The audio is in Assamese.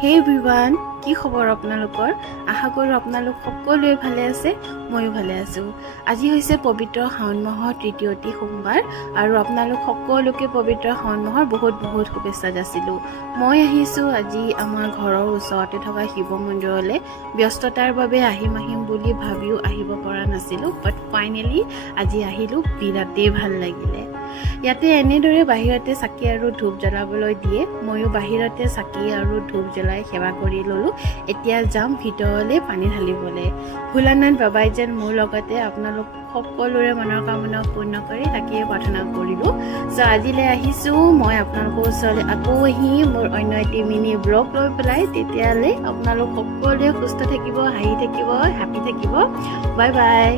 হে এভৰিৱান, কি খবৰ আপোনালোকৰ? আশা কৰোঁ আপোনালোক সকলোৱে ভালে আছে, ময়ো ভালে আছোঁ। আজি হৈছে পবিত্ৰ শাওণ মাহৰ তৃতীয়টি সোমবাৰ আৰু আপোনালোক সকলোকে পবিত্ৰ শাওণ মাহৰ বহুত বহুত শুভেচ্ছা যাচিলোঁ। মই আহিছোঁ আজি আমাৰ ঘৰৰ ওচৰতে থকা শিৱ মন্দিৰলৈ। ব্যস্ততাৰ বাবে আহিম বুলি ভাবিও আহিব পৰা নাছিলোঁ, বাট ফাইনেলি আজি আহিলোঁ। বিৰাটেই ভাল লাগিলে। ইয়াতে এনেদৰে বাহিৰতে চাকি আৰু ধূপ জ্বলাবলৈ দিয়ে। ময়ো বাহিৰতে চাকি আৰু ধূপ জ্বলাই সেৱা কৰি ল'লোঁ। এতিয়া যাম ভিতৰলৈ পানী ঢালিবলৈ। ভোলানাথ বাবাই যেন মোৰ লগতে আপোনালোক সকলোৰে মনৰ কামনা পূৰ্ণ কৰি তাকেই প্ৰাৰ্থনা কৰিলোঁ। চ' আজিলৈ আহিছোঁ মই আপোনালোকৰ ওচৰলৈ আকৌ আহি মোৰ অন্য এটি মিনি ব্লগ লৈ পেলাই। তেতিয়ালৈ আপোনালোক সকলোৱে সুস্থ থাকিব, হাঁহি থাকিব, হেপী থাকিব। Bye bye.